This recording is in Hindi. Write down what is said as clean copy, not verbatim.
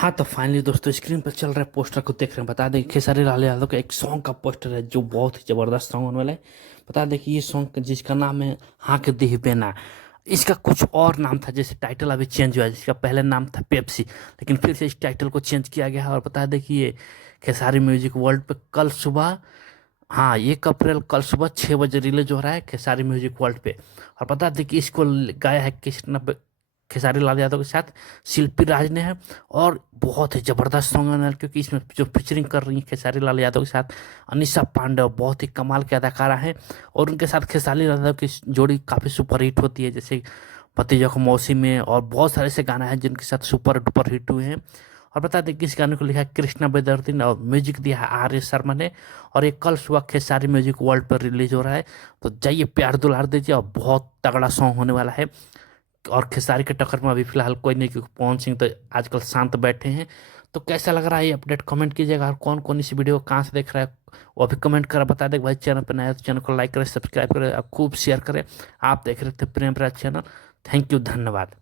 हाँ तो फाइनली दोस्तों स्क्रीन पर चल रहा है पोस्टर को देख रहे हैं। बता दें कि खेसारी लाल यादव का एक सॉन्ग का पोस्टर है जो बहुत ही जबरदस्त सॉन्ग होने वाला है। बता दें कि ये सॉन्ग जिसका नाम है हाँ के देह बेना, इसका कुछ और नाम था। जैसे टाइटल अभी चेंज हुआ है, जिसका पहले नाम था पेप्सी, लेकिन फिर से इस टाइटल को चेंज किया गया है। और बता दें कि ये खेसारी म्यूजिक वर्ल्ड पे कल सुबह, हाँ 1 अप्रैल कल सुबह 6 बजे रिलीज हो रहा है खेसारी म्यूजिक वर्ल्ड पे। और बता दें कि इसको गाया है खेसारी लाल यादव के साथ शिल्पी राज ने है। और बहुत ही जबरदस्त सॉन्ग है क्योंकि इसमें जो फीचरिंग कर रही है खेसारी लाल यादव के साथ अनिशा पांडे, बहुत ही कमाल के अदाकारा है। और उनके साथ खेसारी लाल यादव की जोड़ी काफ़ी सुपर हिट होती है, जैसे भतीजा को मौसी में, और बहुत सारे ऐसे गाना है जिनके साथ सुपर डुपर हिट हुए हैं। और बता दें कि इस गाने को लिखा है कृष्णा बेदर्ती ने और म्यूजिक दिया है आर एस शर्मा ने। और ये कल सुबह खेसारी म्यूजिक वर्ल्ड पर रिलीज हो रहा है, तो जाइए प्यार दुलार दीजिए। और बहुत तगड़ा सॉन्ग होने वाला है। और खेसारी के टक्कर में अभी फिलहाल कोई नहीं, क्योंकि पवन सिंह तो आजकल शांत बैठे हैं। तो कैसा लग रहा है ये अपडेट कमेंट कीजिएगा। और कौन कौन इस वीडियो को कहाँ से देख रहा है वो भी कमेंट कर बता दें। भाई चैनल पर नया है तो चैनल को लाइक करें, सब्सक्राइब करें और खूब शेयर करें। आप देख रहे थे प्रेम राज चैनल। थैंक यू, धन्यवाद।